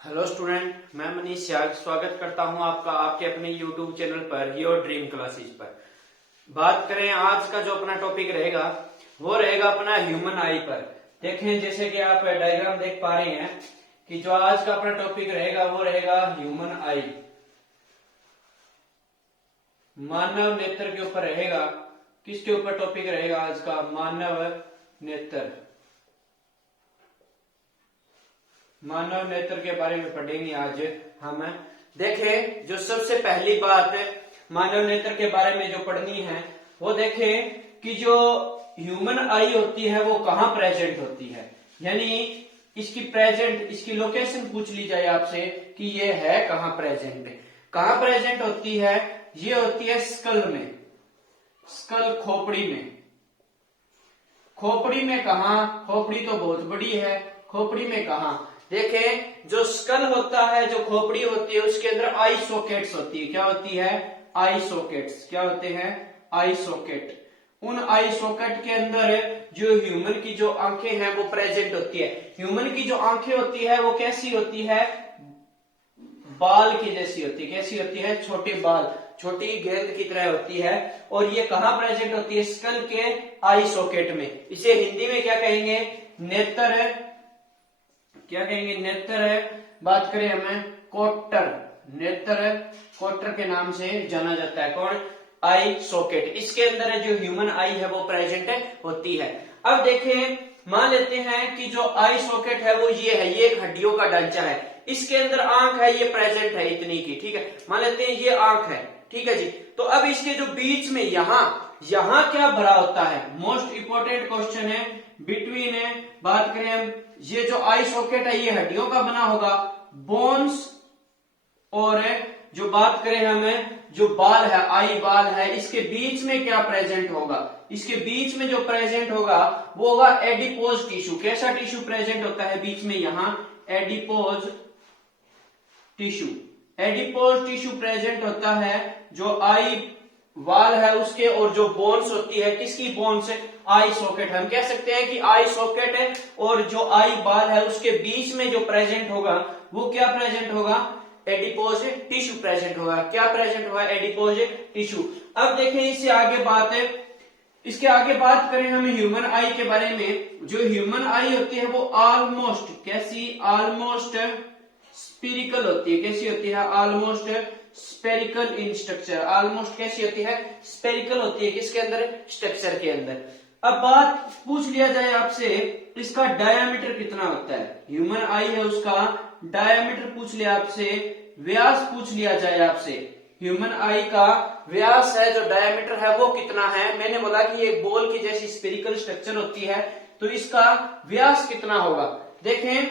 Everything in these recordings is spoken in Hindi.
हेलो स्टूडेंट, मैं मनीष याग स्वागत करता हूं आपका आपके अपने YouTube channel per your dream classes पर। बात करें आज का जो अपना टॉपिक रहेगा वो रहेगा अपना ह्यूमन आई पर। देखें जैसे कि आप डायग्राम देख पा रहे हैं कि जो आज का अपना टॉपिक रहेगा वो रहेगा ह्यूमन आई, मानव नेत्र के ऊपर रहेगा। किसके ऊपर टॉपिक रहेगा आज का? मानव नेत्र। मानव नेत्र के बारे में पढ़ेंगे आज हम। देखें जो सबसे पहली बात मानव नेत्र के बारे में जो पढ़नी है वो देखें कि जो ह्यूमन आई होती है वो कहाँ प्रेजेंट होती है, यानी इसकी लोकेशन पूछ ली जाए आपसे कि ये है कहाँ प्रेजेंट होती है। ये होती है स्कल में, स्कल खोपड़ी में। खोपड़ी में कहा? खोपड़ी तो बहुत बड़ी है, खोपड़ी में कहा? देखें जो स्कल होता है, जो खोपड़ी होती है, उसके अंदर आई सॉकेट्स होती है। क्या होती है? आई सॉकेट्स। क्या होते हैं? आई सॉकेट। उन आई सॉकेट के अंदर जो ह्यूमन की जो आंखें हैं वो प्रेजेंट होती है। ह्यूमन की जो आंखें होती है वो कैसी होती है? बाल की जैसी होती है। कैसी होती है? छोटे बाल, छोटी गेंद की तरह होती है। और ये कहाँ प्रेजेंट होती है? स्कल के आई सॉकेट में। इसे हिंदी में क्या कहेंगे? नेत्र। क्या कहेंगे? नेत्र है। बात करें हमें कोटर, नेत्र कोटर के नाम से जाना जाता है। कौन? आई सॉकेट। इसके अंदर जो ह्यूमन आई है वो प्रेजेंट होती है। अब देखें, मान लेते हैं कि जो आई सॉकेट है वो ये है, ये एक हड्डियों का ढांचा है। इसके अंदर आंख है, ये प्रेजेंट है इतनी की, ठीक है। मान लेते हैं ये आंख है, ठीक है जी। तो अब इसके जो बीच में यहां क्या भरा होता है? मोस्ट इंपोर्टेंट क्वेश्चन है। बिटवीन बात करें हम, ये जो आई सॉकेट है ये हड्डियों का बना होगा, बोन्स, और जो बात करें हमें जो बाल है, आई बाल है, इसके बीच में क्या प्रेजेंट होगा? इसके बीच में जो प्रेजेंट होगा वो होगा एडिपोज टिश्यू। कैसा टिश्यू प्रेजेंट होता है बीच में? यहां adipose tissue. Adipose tissue present होता है जो आई वाल है उसके, और जो बोन्स होती है, किसकी बोन्स? आई सॉकेट। हम कह सकते हैं कि आई सॉकेट है और जो आई बाल है उसके बीच में जो प्रेजेंट होगा वो क्या प्रेजेंट होगा? एडिपोज टिश्यू प्रेजेंट होगा। क्या प्रेजेंट होगा? Adipose tissue. अब देखें इससे आगे बात है, इसके आगे बात करें हम ह्यूमन आई के बारे में। जो ह्यूमन आई होती है वो ऑलमोस्ट कैसी? ऑलमोस्ट स्फेरिकल होती है। कैसी होती है? Almost spherical in structure. Almost कैसी होती है? स्पेरिकल होती है। किसके अंदर? स्ट्रक्चर के अंदर। अब बात पूछ लिया जाए आपसे, इसका डायामीटर कितना होता है? ह्यूमन आई है उसका डायामीटर पूछ लिया आपसे, व्यास पूछ लिया जाए आपसे। ह्यूमन आई का व्यास है, जो डायामीटर है वो कितना है? मैंने बोला कि ये बॉल की जैसी स्फेरिकल स्ट्रक्चर होती है, तो इसका व्यास कितना होगा? देखें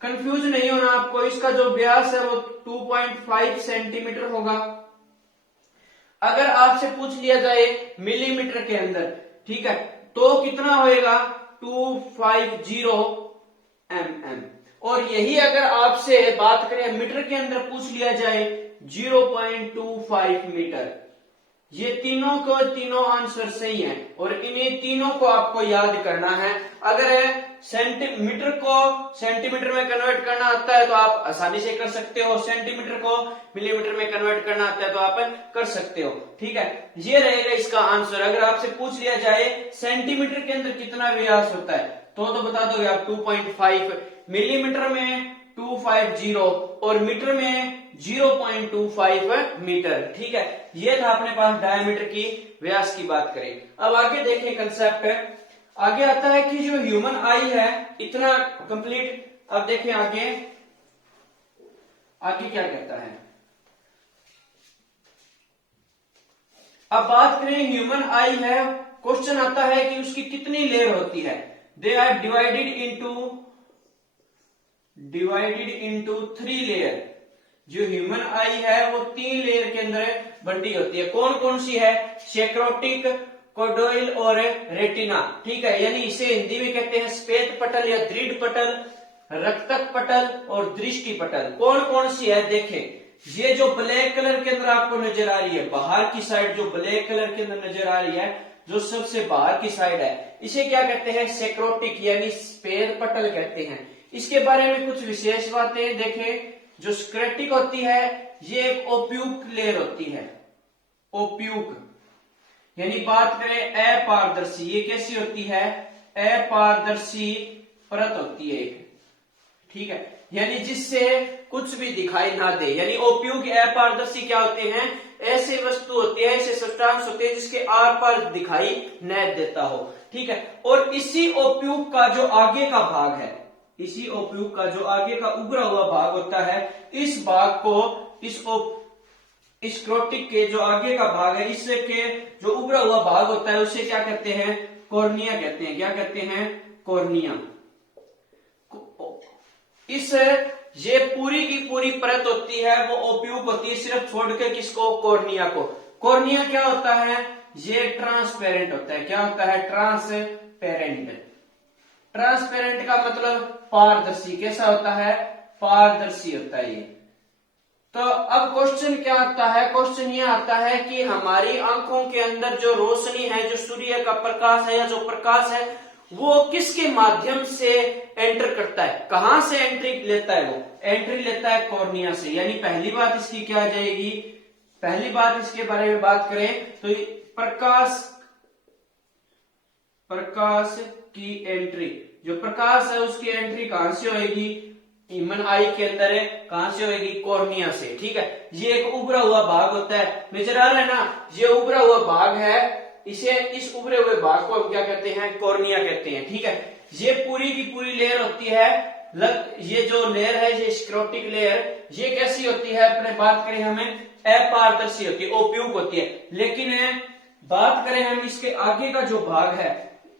कंफ्यूज नहीं होना आपको, इसका जो व्यास है वो 2.5 सेंटीमीटर होगा। अगर आपसे पूछ लिया जाए मिलीमीटर के अंदर, ठीक है, तो कितना होएगा? 250 mm। और यही अगर आपसे बात करें मीटर के अंदर पूछ लिया जाए 0.25 मीटर। ये तीनों आंसर सही है और इन्हीं तीनों को आपको याद करना है। अगर सेंटीमीटर को सेंटीमीटर में कन्वर्ट करना आता है तो आप आसानी से कर सकते हो, सेंटीमीटर को मिलीमीटर में कन्वर्ट करना आता है तो आप कर सकते हो, ठीक है। ये रहेगा इसका आंसर। अगर आपसे पूछ लिया जाए सेंटीमीटर के अंदर कितना व्यास होता है तो बता दोगे आप 2.5, मिलीमीटर में 250 और मीटर में 0.25 मीटर, ठीक है। ये था अपने पास डायमीटर की व्यास की बात करें। अब आगे देखें कंसेप्ट, आगे आता है कि जो ह्यूमन आई है इतना कंप्लीट। अब देखें आगे क्या कहता है। अब बात करें ह्यूमन आई है, क्वेश्चन आता है कि उसकी कितनी लेयर होती है? They are divided into 3 layer. जो ह्यूमन आई है वो 3 लेयर के अंदर बंटी होती है। कौन कौन सी है? सेक्रोटिक, कोडोइल और रेटिना, ठीक है। यानी इसे हिंदी में कहते हैं श्वेत पटल या दृढ़ पटल, रक्तक पटल और दृष्टि पटल। कौन कौन सी है? देखें ये जो ब्लैक कलर के अंदर आपको नजर आ रही है, बाहर की साइड जो ब्लैक कलर के अंदर नजर आ रही है, जो सबसे बाहर की साइड है, इसे क्या कहते हैं? सेक्रोटिक यानी श्वेत पटल कहते हैं। इसके बारे में कुछ विशेष बातें देखें। जो स्क्लेरोटिक होती है ये एक ओप्यूक लेयर होती है, ओप्यूक, यानी बात करें अपारदर्शी, ये कैसी होती है, अपारदर्शी परत होती है एक, ठीक है, यानी जिससे कुछ भी दिखाई ना दे। यानी ओप्यूक अपारदर्शी क्या होते हैं, ऐसी वस्तु होती है, ऐसे सब्सटेंस होते हैं जिसके आर पार दिखाई न देता हो, ठीक है। और इसी ओप्यूक का जो आगे का भाग है, इसी ओप्यूक का जो आगे का उभरा हुआ भाग होता है, इस भाग को इस स्क्लेरोटिक के जो आगे का भाग है, इससे के जो उभरा हुआ भाग होता है उसे क्या कहते हैं, कॉर्निया कहते हैं। क्या कहते हैं, कॉर्निया। इस ये पूरी की पूरी परत होती है वो ओप्यूक होती है, सिर्फ छोड़ के किसको, कॉर्निया को। कॉर्निया क्या होता है, ये ट्रांसपेरेंट होता है। क्या होता है, ट्रांसपेरेंट। ट्रांसपेरेंट का मतलब पारदर्शी। कैसा होता है, पारदर्शी होता है ये। तो अब क्वेश्चन क्या आता है, क्वेश्चन ये आता है कि हमारी आंखों के अंदर जो रोशनी है, जो सूर्य का प्रकाश है या जो प्रकाश है, वो किसके माध्यम से एंटर करता है, कहां से एंट्री लेता है, वो एंट्री लेता है कॉर्निया से। यानी पहली बात इसकी क्या आ जाएगी, पहली बात इसके बारे में बात करें तो प्रकाश की एंट्री, जो प्रकाश है उसकी एंट्री कहां से होगी, ह्यूमन आई के अंदर है, कहां से होगी, कॉर्निया से, ठीक है। ये एक उभरा हुआ भाग होता है, नजर आ रहा है ना, ये उभरा हुआ भाग है, इसे इस उभरे हुए भाग को हम क्या कहते हैं, कॉर्निया कहते हैं, ठीक है। ये पूरी की पूरी लेयर होती है, ये जो लेयर है ये स्क्लेरोटिक लेयर, ये कैसी होती है, अपने बात करें हमें अपारदर्शी होती है, ओप्यूक होती है। लेकिन बात करें हम इसके आगे का जो भाग है,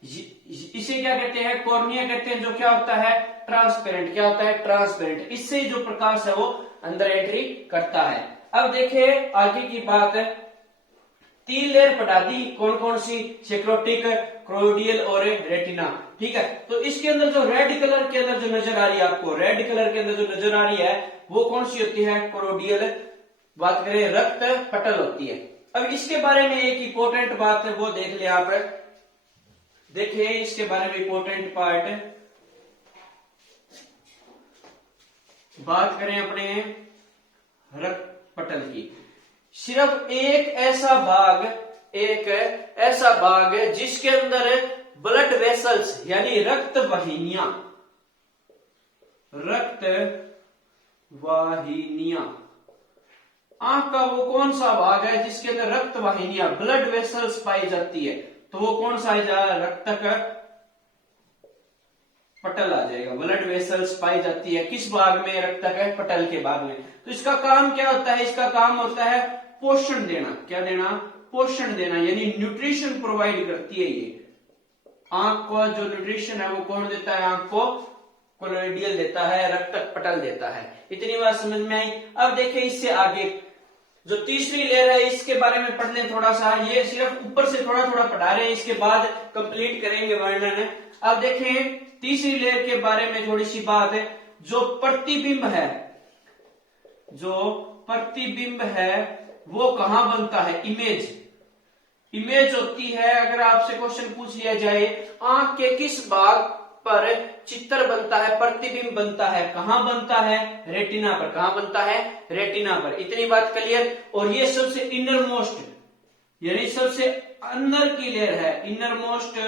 इसे क्या कहते हैं, कॉर्निया कहते हैं, जो क्या होता है, ट्रांसपेरेंट। क्या होता है, ट्रांसपेरेंट। इससे जो प्रकाश है वो अंदर एंट्री करता है। अब देखिए आगे की बात, 3 लेयर पढ़ा दी, कौन कौन सी, स्क्लेरोटिक, क्रोडियल और रेटिना, ठीक है। तो इसके अंदर जो रेड कलर के अंदर जो नजर आ रही है आपको, रेड कलर के अंदर जो नजर आ रही है वो कौन सी होती है, क्रोडियल, बात करें रक्त पटल होती है। अब इसके बारे में एक इंपॉर्टेंट बात है वो देख ले आप, देखिए इसके बारे में इंपॉर्टेंट पार्ट बात करें अपने रक्त पटल की। सिर्फ एक ऐसा भाग है जिसके अंदर ब्लड वेसल्स यानी रक्त वाहिनियां आंख का वो कौन सा भाग है जिसके अंदर रक्त वाहिनियां, ब्लड वेसल्स पाई जाती है, तो वो कौन सा है, रक्त का पटल आ जाएगा। ब्लड वेसल्स पाई जाती है किस भाग में, रक्त के पटल के भाग में। तो इसका काम क्या होता है, इसका काम होता है पोषण देना। क्या देना, पोषण देना, यानी न्यूट्रिशन प्रोवाइड करती है ये। आंख को जो न्यूट्रिशन है वो कौन देता है, आंख को कोलोइडियल देता है, रक्त पटल देता है। इतनी बात समझ में आई। अब देखिए इससे आगे जो तीसरी लेयर है इसके बारे में पढ़ लें थोड़ा सा, ये सिर्फ ऊपर से थोड़ा थोड़ा पढ़ा रहे हैं, इसके बाद कंप्लीट करेंगे वर्णन। अब देखें तीसरी लेयर के बारे में थोड़ी सी बात है, जो प्रतिबिंब है वो कहां बनता है, इमेज होती है। अगर आपसे क्वेश्चन पूछ लिया जाए आंख के किस भाग पर चित्र बनता है, प्रतिबिंब बनता है, कहां बनता है, रेटिना पर। कहां बनता है, रेटिना पर। इतनी बात क्लियर। और ये सबसे इनर मोस्ट यानी सबसे अंदर की लेयर है, इनर मोस्ट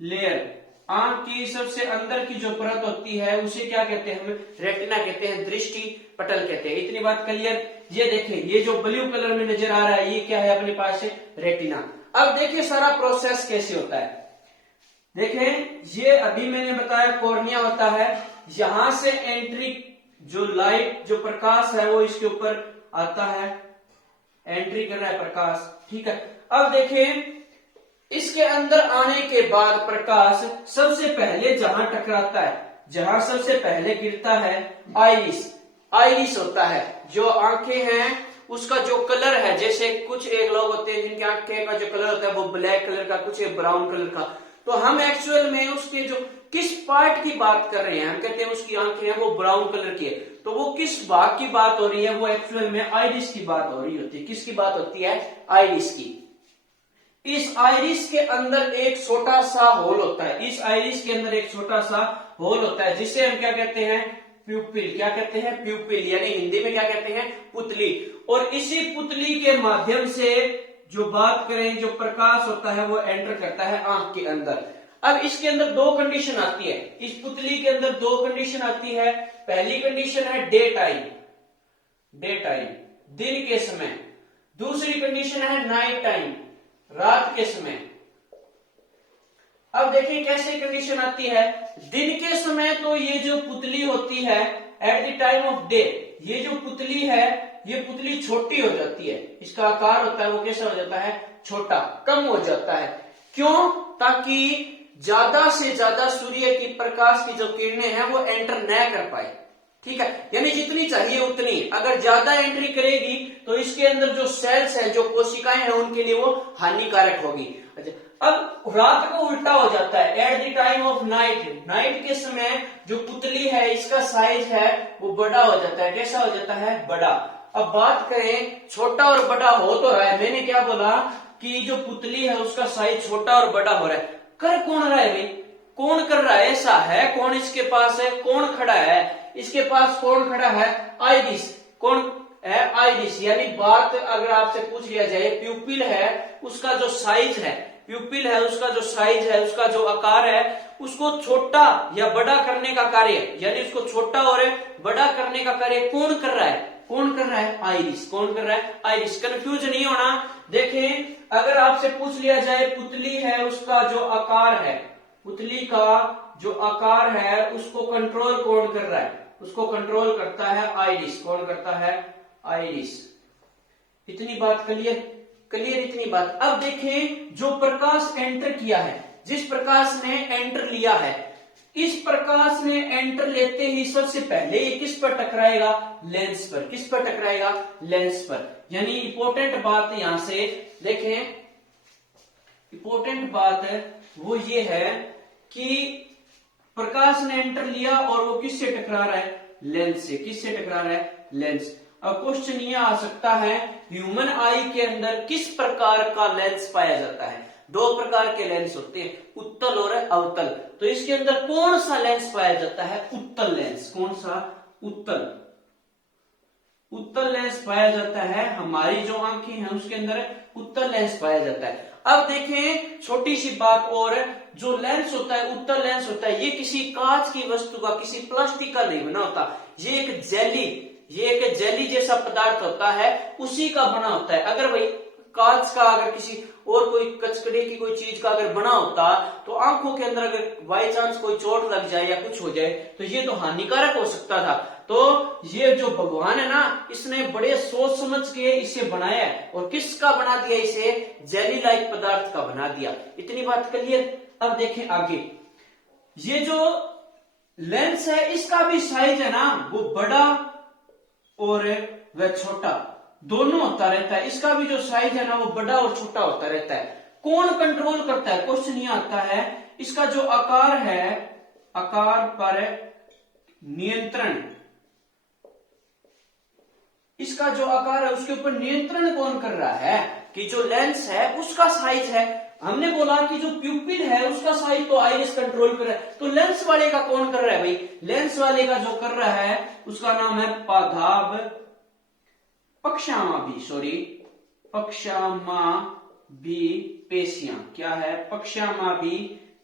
लेयर, आंख की सबसे अंदर की जो परत होती है उसे क्या कहते हैं, हम रेटिना कहते हैं, दृष्टि पटल कहते हैं। इतनी बात क्लियर। ये देखें ये जो ब्लू कलर में नजर आ रहा है ये क्या है अपने पास, रेटिना। अब देखिए सारा प्रोसेस कैसे होता है। देखें ये अभी मैंने बताया कॉर्निया होता है, यहां से एंट्री जो लाइट जो प्रकाश है वो इसके ऊपर आता है, एंट्री कर रहा है प्रकाश, ठीक है। अब देखें इसके अंदर आने के बाद प्रकाश सबसे पहले जहां टकराता है, जहां सबसे पहले गिरता है, आइरिस होता है। जो आंखें हैं उसका जो कलर है, जैसे कुछ एक लोग होते हैं जिनकी आंखें का जो कलर होता है वो ब्लैक कलर का, कुछ ब्राउन कलर का। तो हम एक्चुअल में उसके जो किस पार्ट की बात कर रहे हैं, हम कहते हैं उसकी आंखें हैं वो ब्राउन कलर की है, तो वो किस भाग की बात हो रही है, वो एक्चुअल में आइरिस की बात हो रही होती है। किसकी बात होती है, आइरिस की। इस आइरिस के अंदर एक छोटा सा होल होता है, इस आइरिस के अंदर एक छोटा सा होल होता है, जिसे हम क्या कहते हैं, प्यूपिल। क्या कहते हैं, प्यूपिल, यानी हिंदी में क्या कहते हैं, पुतली। और इसी पुतली के माध्यम से जो बात करें, जो प्रकाश होता है वो एंटर करता है आंख के अंदर। अब इसके अंदर दो कंडीशन आती है, इस पुतली के अंदर दो कंडीशन आती है। पहली कंडीशन है डे टाइम, डे टाइम, दिन के समय। दूसरी कंडीशन है नाइट टाइम, रात के समय। अब देखिए कैसे कंडीशन आती है। दिन के समय तो ये जो पुतली होती है, at the time of day, ये जो पुतली है, ये पुतली छोटी हो जाती है, इसका आकार होता है वो कैसा हो जाता है, छोटा, कम हो जाता है। क्यों? ताकि ज्यादा से ज्यादा सूर्य की प्रकाश की जो किरणें हैं वो एंटर न कर पाए। ठीक है, यानी जितनी चाहिए उतनी, अगर ज्यादा एंट्री करेगी तो इसके अंदर जो सेल्स हैं, जो कोशिकाएं हैं, उनके लिए वो हानिकारक होगी। अच्छा, अब रात को उल्टा हो जाता है, at the time of night, night के समय जो पुतली है इसका साइज है वो बड़ा हो जाता है। कैसा हो जाता है, बड़ा। अब बात करें छोटा और बड़ा हो तो रहा है, मैंने क्या बोला कि जो पुतली है उसका साइज छोटा और बड़ा हो रहा है। कर कौन रहा है भाई, कौन कर रहा है, ऐसा है कौन इसके पास है, कौन खड़ा है इसके पास, कौन खड़ा है, आइरिस। कौन है, आइरिस। यानी बात अगर आपसे पूछ लिया जाए, प्यूपिल है उसका जो साइज है, प्यूपिल है उसका जो साइज है, उसका जो आकार है, उसको छोटा या बड़ा करने का कार्य, यानी उसको छोटा और बड़ा करने का कार्य कौन कर रहा है, कौन कर रहा है, आइरिस। कौन कर रहा है, आइरिस। कंफ्यूज नहीं होना। देखें, अगर आपसे पूछ लिया जाए पुतली है उसका जो आकार है, पुतली का जो आकार है उसको कंट्रोल कौन कर रहा है, उसको कंट्रोल करता है आइरिस। कौन करता है, आइरिस। इतनी बात क्लियर, क्लियर इतनी बात। अब देखें, जो प्रकाश एंटर किया है, जिस प्रकाश ने एंटर लिया है, इस प्रकाश ने एंटर लेते ही सबसे पहले ये किस पर टकराएगा, लेंस पर। किस पर टकराएगा, लेंस पर। यानी इंपॉर्टेंट बात यहां से देखें, इंपॉर्टेंट बात है वो ये है कि प्रकाश ने एंटर लिया और वो किससे टकरा रहा है, लेंस से। किससे टकरा रहा है, लेंस। अब क्वेश्चन ये आ सकता है, ह्यूमन आई के अंदर किस प्रकार का लेंस पाया जाता है। दो प्रकार के लेंस होते हैं, उत्तल और अवतल। तो इसके अंदर कौन सा लेंस पाया जाता है, उत्तल लेंस। कौन सा, उत्तल, उत्तल लेंस पाया जाता है। हमारी जो आंखें हैं उसके अंदर उत्तल लेंस पाया जाता है। अब देखें छोटी सी बात और, जो लेंस होता है, उत्तल लेंस होता है, ये किसी कांच की वस्तु का, किसी प्लास्टिक का नहीं बना होता। ये एक जेली, ये एक जेली जैसा पदार्थ होता है, उसी का बना होता है। अगर भाई कांच का, अगर किसी और कोई कचकड़े की कोई चीज का अगर बना होता, तो आंखों के अंदर अगर बाई चांस कोई चोट लग जाए या कुछ हो जाए तो ये तो हानिकारक हो सकता था। तो ये जो भगवान है ना, इसने बड़े सोच समझ के इसे बनाया है। और किसका बना दिया इसे, जेली लाइक पदार्थ का बना दिया। इतनी बात क्लियर। अब देखें आगे, ये जो लेंस है इसका भी साइज है ना, वो बड़ा और वह छोटा दोनों होता रहता है। इसका भी जो साइज है ना वो बड़ा और छोटा होता रहता है। कौन कंट्रोल करता है, क्वेश्चन ये आता है। इसका जो आकार है, आकार पर नियंत्रण, इसका जो आकार है उसके ऊपर नियंत्रण कौन कर रहा है, कि जो लेंस है उसका साइज है। हमने बोला कि जो प्यूपिल है उसका साइज तो आइरिस कंट्रोल कर रहा है, तो लेंस वाले का कौन कर रहा है भाई, लेंस वाले का जो कर रहा है उसका नाम है पादाभ पक्षामाभी, सॉरी पक्षामाभी पेशियां। क्या है, पक्षामाभी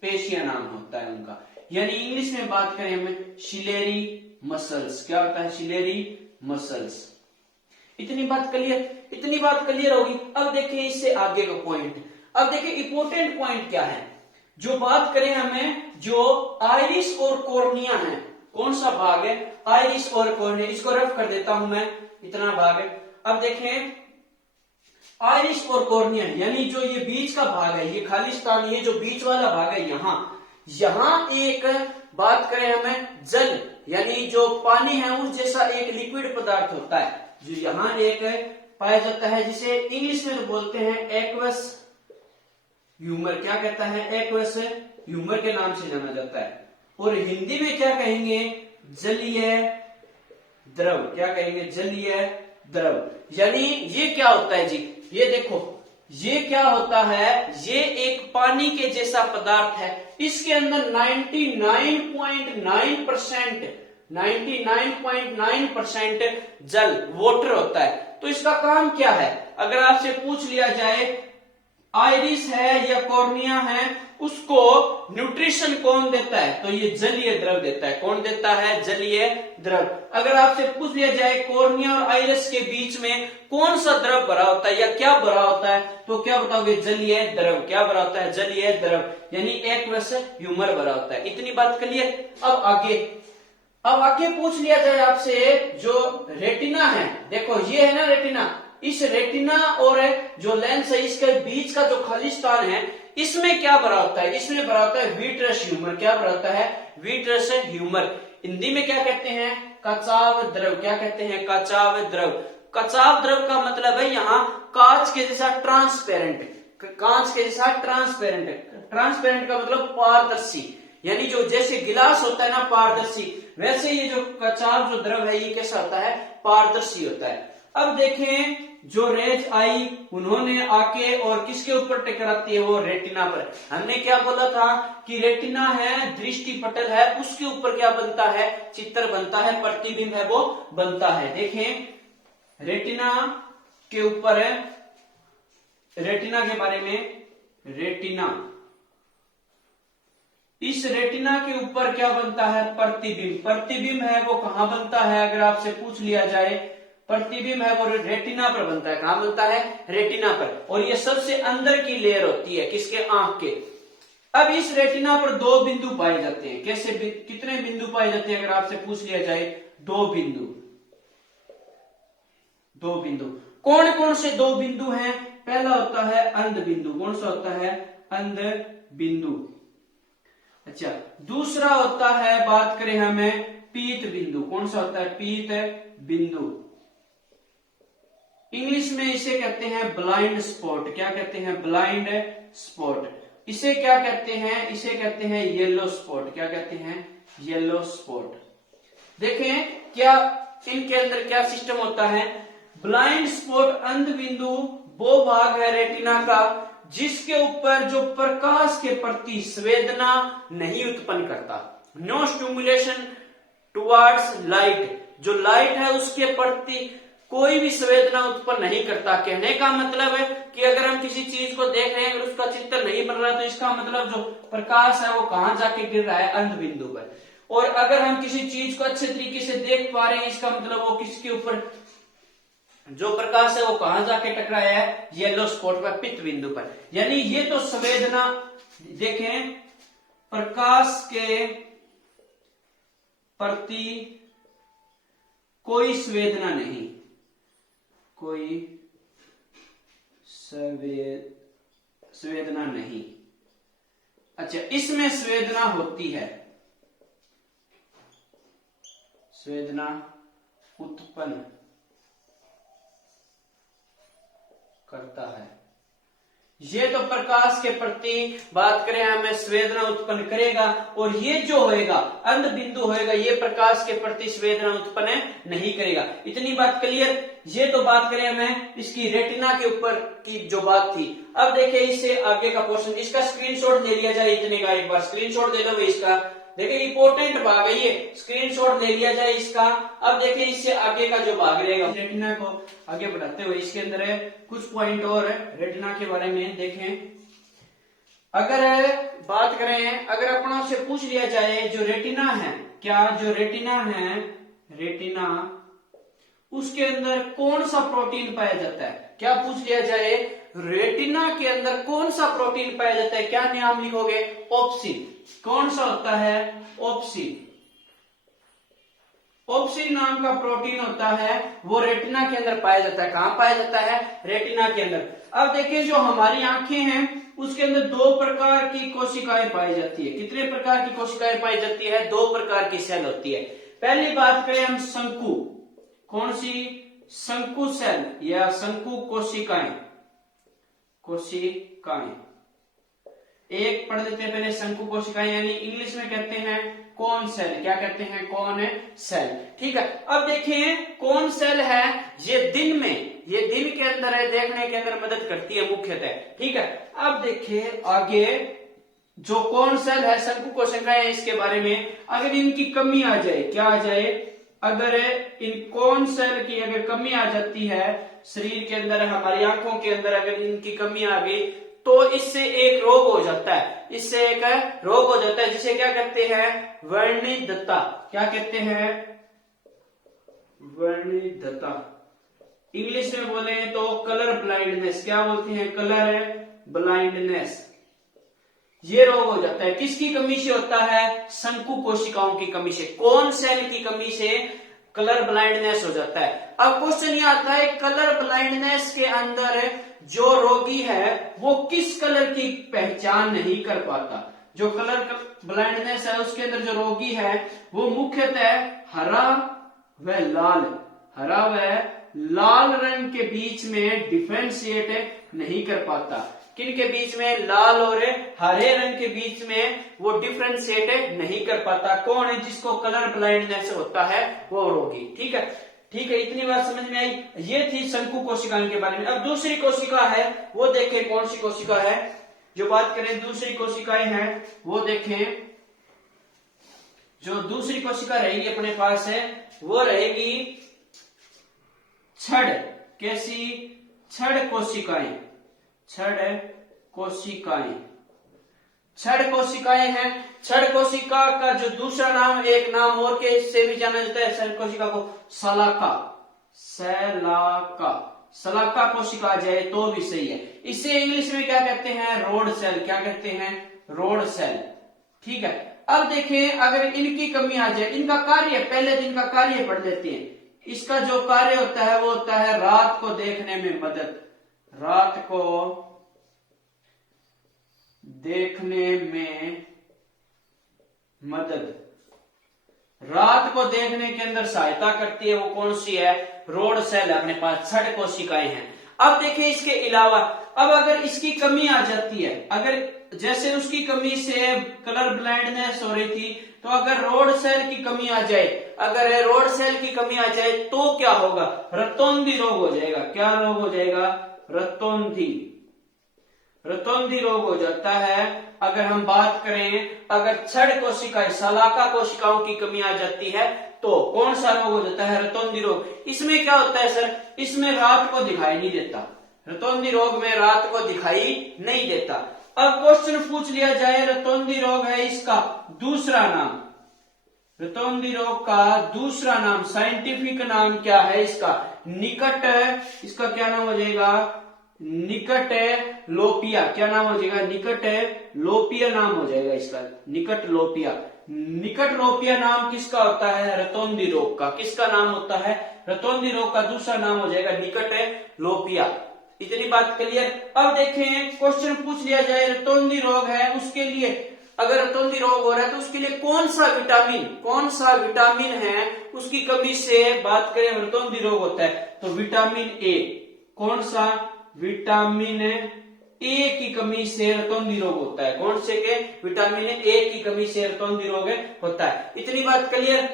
पेशियां नाम होता है उनका। यानी इंग्लिश में बात करें हमें, शिलेरी मसल्स। क्या होता है, शिलेरी मसल्स। इतनी बात क्लियर, इतनी बात क्लियर होगी। अब देखिए इससे आगे का पॉइंट। अब देखिए इंपॉर्टेंट पॉइंट क्या है, जो बात करें हमें, जो आइरिस और कॉर्निया है, कौन सा भाग है, आइरिस और कॉर्निया। इसको रफ कर देता हूं मैं, इतना भाग है। अब देखें आइरिस और कॉर्निया, यानी जो ये बीच का भाग है, ये खालिस्तान, ये जो बीच वाला भाग है, यहां एक बात करें हमें, जल यानी जो पानी है उस जैसा एक लिक्विड पदार्थ होता है, जो यहां एक पाया जाता है, जिसे इंग्लिश में बोलते हैं एक्वस ह्यूमर। क्या कहता है, एक्वस ह्यूमर के नाम से जाना जाता है। और हिंदी में क्या कहेंगे, जलीय द्रव। क्या कहेंगे, जलीय द्रव। यानी ये क्या होता है जी, ये देखो ये क्या होता है, ये एक पानी के जैसा पदार्थ है। इसके अंदर 99.9% जल वाटर होता है। तो इसका काम क्या है, अगर आपसे पूछ लिया जाए आइरिस है या कॉर्निया है, उसको न्यूट्रिशन कौन देता है, तो ये जलीय द्रव देता है। कौन देता है, जलीय द्रव। अगर आपसे पूछ लिया जाए कॉर्निया और आइरिस के बीच में कौन सा द्रव भरा होता है या क्या भरा होता है, तो क्या बताओगे, जलीय द्रव। क्या भरा होता है, जलीय द्रव, यानी एक्वस ह्यूमर भरा होता है। इतनी बात क्लियर। अब आगे पूछ लिया जाए आपसे जो रेटिना है, देखो ये है ना रेटिना, इस रेटिना और जो लेंस है इसके बीच का जो खाली स्थान है, इसमें क्या भरा होता है, इसमें भरा होता है विट्रस ह्यूमर। क्या भरा होता है, विट्रस ह्यूमर। हिंदी में क्या कहते हैं, कचाव द्रव। क्या कहते हैं, कचाव द्रव। कचाव द्रव का मतलब है यहाँ कांच के जैसा ट्रांसपेरेंट, कांच के जैसा ट्रांसपेरेंट। ट्रांसपेरेंट का मतलब पारदर्शी, यानी जो जैसे गिलास होता है ना पारदर्शी, वैसे ये जो कचाव जो द्रव है ये कैसा होता है, पारदर्शी होता है। अब देखें जो रेज आई उन्होंने आके और किसके ऊपर टकराती है, वो रेटिना पर। हमने क्या बोला था कि रेटिना है, दृष्टि पटल है, उसके ऊपर क्या बनता है, चित्र बनता है, प्रतिबिंब है वो बनता है। देखें रेटिना के ऊपर है, रेटिना के बारे में, रेटिना, इस रेटिना के ऊपर क्या बनता है, प्रतिबिंब। प्रतिबिंब है वो कहां बनता है, अगर आपसे पूछ लिया जाए, प्रतिबिंब है वो रेटिना पर बनता है। कहां बनता है, रेटिना पर। और ये सबसे अंदर की लेयर होती है किसके, आंख के। अब इस रेटिना पर दो बिंदु पाए जाते हैं। कैसे, कितने बिंदु पाए जाते हैं, अगर आपसे पूछ लिया जाए, दो बिंदु। दो बिंदु कौन कौन से दो बिंदु हैं, पहला होता है अंध बिंदु। कौन सा होता है, अंध बिंदु। अच्छा, दूसरा होता है, बात करें हमें, पीत बिंदु। कौन सा होता है, पीत बिंदु। इंग्लिश में इसे कहते हैं ब्लाइंड स्पॉट। क्या कहते हैं, ब्लाइंड स्पॉट। इसे क्या कहते हैं, इसे कहते हैं येलो स्पॉट। क्या कहते हैं, येलो स्पॉट। देखें क्या इनके अंदर क्या सिस्टम होता है। ब्लाइंड स्पॉट, अंध बिंदु, वो भाग है रेटिना का जिसके ऊपर जो प्रकाश के प्रति संवेदना नहीं उत्पन्न करता। नो स्टिमुलेशन टुवर्ड्स लाइट, जो लाइट है उसके प्रति कोई भी संवेदना उत्पन्न नहीं करता। कहने का मतलब है कि अगर हम किसी चीज को देख रहे हैं, अगर उसका चित्र नहीं बन रहा, तो इसका मतलब जो प्रकाश है वो कहां जाके गिर रहा है, अंध बिंदु पर। और अगर हम किसी चीज को अच्छे तरीके से देख पा रहे हैं, इसका मतलब वो किसके ऊपर, जो प्रकाश है वो कहां जाके टकराया है, येलो स्पॉट पर, पित्त बिंदु पर। यानी ये तो संवेदना, देखें प्रकाश के प्रति कोई संवेदना नहीं, कोई संवेदना नहीं। अच्छा, इसमें संवेदना होती है, संवेदना उत्पन्न करता है। ये तो प्रकाश के प्रति बात करें हमें संवेदना उत्पन्न करेगा, और ये जो होएगा अंध बिंदु होएगा, ये प्रकाश के प्रति संवेदना उत्पन्न नहीं करेगा। इतनी बात क्लियर। ये तो बात करें हमें इसकी रेटिना के ऊपर की जो बात थी। अब देखिए इससे आगे का पोर्शन, इसका स्क्रीनशॉट ले लिया जाए। इतने का एक बार स्क्रीनशॉट ले लो इसका। देखिए इंपॉर्टेंट भाग है ये, स्क्रीनशॉट ले लिया जाए इसका। अब देखिए इससे आगे का जो भाग रहेगा, रेटिना को आगे बढ़ाते हुए इसके अंदर है कुछ पॉइंट और है रेटिना के बारे में। देखें अगर बात करें, अगर अपनों से पूछ लिया जाए जो रेटिना है, क्या जो रेटिना है, रेटिना उसके अंदर कौन सा प्रोटीन पाया जाता है। क्या पूछ लिया जाए, रेटिना के अंदर कौन सा प्रोटीन पाया जाता है, क्या नाम लिखोगे, ऑप्सिन। कौन सा होता है, ऑप्सिन। ऑप्सिन नाम का प्रोटीन होता है, वो रेटिना के अंदर पाया जाता है। कहां पाया जाता है, रेटिना के अंदर। अब देखिए जो हमारी आंखें हैं उसके अंदर दो प्रकार की कोशिकाएं पाई जाती है। कितने प्रकार की कोशिकाएं पाई जाती है, दो प्रकार की सेल होती है। पहली बात करें हम शंकु, कौन सी, शंकु सेल या शंकु कोशिकाएं, कोशिकाएं। एक पढ़ लेते हैं पहले, शंकु कोशिकाएं यानी इंग्लिश में कहते हैं कौन सेल। क्या कहते हैं, कौन सेल। ठीक है। अब देखिए कौन सेल है, ये दिन में ये दिन के अंदर है, देखने के अंदर मदद करती है मुख्यतः। ठीक है, अब देखिए आगे जो कौन सेल है शंकु कोशिकाएं, इसके बारे में अगर इनकी कमी आ जाए, क्या आ जाए, अगर इन कौन सेल की अगर कमी आ जाती है शरीर के अंदर, हमारी आंखों के अंदर अगर इनकी कमी आ गई तो इससे एक रोग हो जाता है, इससे एक रोग हो जाता है जिसे क्या कहते हैं, वर्णितता। क्या कहते हैं, वर्णितता। इंग्लिश में बोले तो कलर ब्लाइंडनेस। क्या बोलते हैं, कलर ब्लाइंडनेस। ये रोग हो जाता है, किसकी कमी से होता है, शंकु कोशिकाओं की कमी से, कौन सेल की कमी से कलर ब्लाइंडनेस हो जाता है। अब क्वेश्चन ये आता है, कलर ब्लाइंडनेस के अंदर जो रोगी है वो किस कलर की पहचान नहीं कर पाता। जो कलर ब्लाइंडनेस है उसके अंदर जो रोगी है वो मुख्यतः हरा व लाल, हरा व लाल रंग के बीच में डिफरेंशिएट नहीं कर पाता। किन के बीच में, लाल और हरे रंग के बीच में वो डिफरेंशिएट नहीं कर पाता। कौन है, जिसको कलर ब्लाइंडनेस होता है वो रोगी। ठीक है, ठीक है, इतनी बात समझ में आई। ये थी शंकु कोशिकाओं के बारे में। अब दूसरी कोशिका है वो देखें, कौन सी कोशिका है, जो बात करें दूसरी कोशिकाएं हैं वो देखें। जो दूसरी कोशिका रहेगी अपने पास है वो रहेगी छड़। कैसी, छड़ कोशिकाएं, छड़ कोशिकाएं, छड़ कोशिकाएं हैं। छड़ कोशिका का जो दूसरा नाम, एक नाम और के से भी जाना जाता है छड़ कोशिका को, सलाका, सलाका, सलाका कोशिका आ जाए तो भी सही है। इसे इंग्लिश में क्या कहते हैं, रोड सेल। क्या कहते हैं, रोड सेल। ठीक है, अब देखें अगर इनकी कमी आ जाए, इनका कार्य, पहले दिन का कार्य पढ़ लेते हैं। इसका जो कार्य होता है वो होता है रात को देखने में मदद, रात को देखने में मदद, रात को देखने के अंदर सहायता करती है। वो कौन सी है, रोड सेल है, अपने पास छड़ कोशिकाएं हैं। अब देखिए इसके अलावा, अब अगर इसकी कमी आ जाती है, अगर जैसे उसकी कमी से कलर ब्लाइंडनेस हो रही थी, तो अगर रोड सेल की कमी आ जाए, अगर रोड सेल की कमी आ जाए तो क्या होगा, रतौंधी रोग हो जाएगा। क्या रोग हो जाएगा, रतौंधी, रतौंधी रोग हो जाता है। अगर हम बात करें, अगर छड़ कोशिकाएं, सलाका कोशिकाओं की कमी आ जाती है तो कौन सा रोग हो जाता है, रतौंधी रोग। इसमें क्या होता है सर, इसमें रात को दिखाई नहीं देता, रतौंधी रोग में रात को दिखाई नहीं देता। अब क्वेश्चन पूछ लिया जाए, रतौंधी रोग है इसका दूसरा नाम, रतौंधी रोग का दूसरा नाम, साइंटिफिक नाम क्या है इसका, निकट, इसका क्या नाम हो जाएगा, निकट लोपिया। क्या नाम हो जाएगा, निकट लोपिया नाम हो जाएगा इसका, निकट लोपिया। निकट लोपिया नाम किसका होता है, रतौंधी रोग का। किसका नाम होता है, रतौंधी रोग का दूसरा नाम हो जाएगा निकट लोपिया। इतनी बात क्लियर। अब देखें क्वेश्चन पूछ लिया जाए, रतौंधी रोग है उसके लिए, अगर रतौंधी रोग हो रहा है तो उसके लिए कौन सा विटामिन, कौन सा विटामिन है उसकी कमी से बात करें रतौंधी रोग होता है, तो विटामिन ए। कौन सा, विटामिन ए की कमी से रतौंधी रोग होता है। कौन से के, विटामिन ए की कमी से रतौंधी रोग होता है। इतनी बात क्लियर।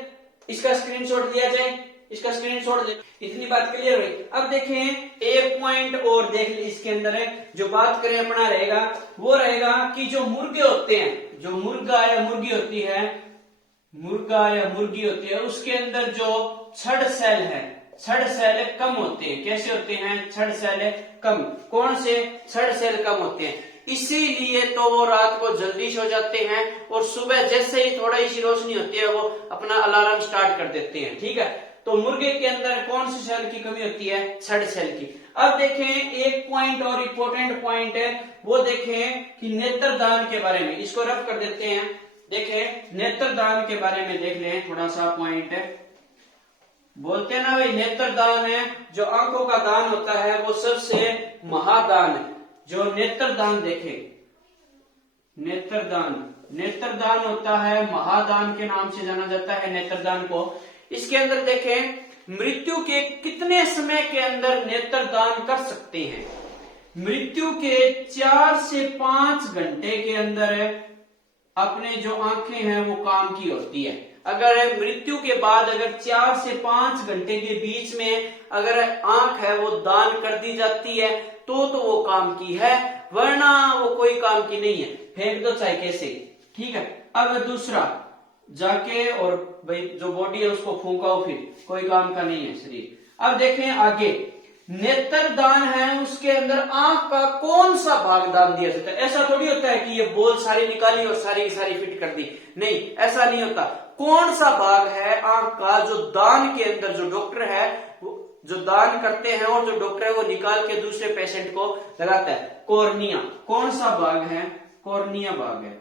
इसका स्क्रीनशॉट लिया जाए, इसका स्क्रीनशॉट ले। इतनी बात क्लियर हुई। अब देखें एक पॉइंट और देख ली इसके अंदर है, जो बात करें अपना रहेगा वो रहेगा कि जो मुर्गे होते हैं, जो मुर्गा या मुर्गी होती है, मुर्गा या मुर्गी होती है, उसके अंदर जो छड़ सेल है, छड़ सेल कम होते हैं। कैसे होते हैं, छड़ सेल कम। कौन से, छड़ सेल कम होते हैं, इसीलिए तो वो रात को जल्दी सो जाते हैं और सुबह जैसे ही थोड़ा सी रोशनी होती है वो अपना अलार्म स्टार्ट कर देते हैं। ठीक है, तो मुर्गे के अंदर कौन सी सेल की कमी होती है, छड़ सेल की। अब देखें एक पॉइंट और इम्पोर्टेंट पॉइंट है, वो देखें कि नेत्रदान के बारे में, इसको रफ कर देते हैं। देखें नेत्रदान के बारे में देख लें थोड़ा सा पॉइंट है। बोलते हैं ना भाई, नेत्रदान है जो आंखों का दान होता है वो सबसे महादान है। जो नेत्रदान देखें, नेत्रदान, नेत्रदान होता है महादान के नाम से जाना जाता है नेत्रदान को। इसके अंदर देखें मृत्यु के कितने समय के अंदर नेत्रदान कर सकते हैं, मृत्यु के 4 से 5 घंटे के अंदर अपने जो आंखें हैं वो काम की होती है। अगर मृत्यु के बाद अगर 4 से 5 घंटे के बीच में अगर आंख है वो दान कर दी जाती है तो वो काम की है, वरना वो कोई काम की नहीं है, फेंक दो चाहे कैसे। ठीक है। अब दूसरा, जाके और भाई जो बॉडी है उसको फूंकाओ, फिर कोई काम का नहीं है शरीर। अब देखें आगे, नेत्र दान है उसके अंदर आंख का कौन सा भाग दान दिया जाता है। ऐसा थोड़ी होता है कि ये बोल सारी निकाली और सारी की सारी फिट कर दी, नहीं ऐसा नहीं होता। कौन सा भाग है आंख का जो दान के अंदर जो डॉक्टर है जो दान करते हैं और जो डॉक्टर है वो निकाल के दूसरे पेशेंट को लगाता है, कॉर्निया। कौन सा भाग है, कॉर्निया भाग है।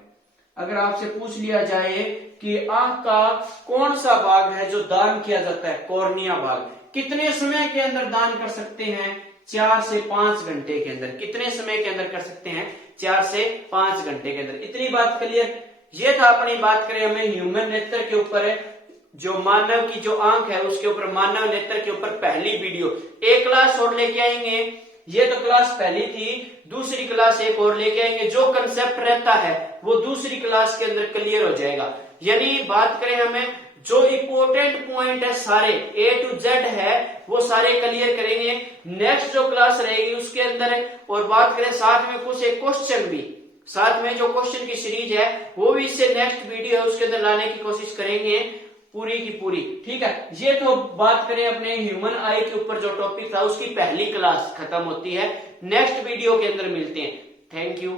अगर आपसे पूछ लिया जाए कि आंख का कौन सा भाग है जो दान किया जाता है, कॉर्निया भाग, कितने समय के अंदर दान कर सकते हैं, 4 से 5 घंटे के अंदर। कितने समय के अंदर कर सकते हैं, 4 से 5 घंटे के अंदर। इतनी बात क्लियर। ये था अपनी बात करें हमें ह्यूमन नेत्र के ऊपर, जो मानव की जो आंख है उसके ऊपर, मानव नेत्र के ऊपर पहली वीडियो। एक क्लास और लेके आएंगे, ये तो क्लास पहली थी, दूसरी क्लास एक और लेके आएंगे। जो कंसेप्ट रहता है वो दूसरी क्लास के अंदर क्लियर हो जाएगा। यानी बात करें हमें जो इंपोर्टेंट पॉइंट है सारे A to Z है वो सारे क्लियर करेंगे नेक्स्ट जो क्लास रहेगी उसके अंदर। और बात करें साथ में कुछ एक क्वेश्चन भी, साथ में जो क्वेश्चन की सीरीज है वो भी इससे नेक्स्ट वीडियो है उसके अंदर लाने की कोशिश करेंगे पूरी की पूरी। ठीक है। ये तो बात करें अपने ह्यूमन आई के ऊपर जो टॉपिक था उसकी पहली क्लास खत्म होती है। नेक्स्ट वीडियो के अंदर मिलते हैं। Thank you.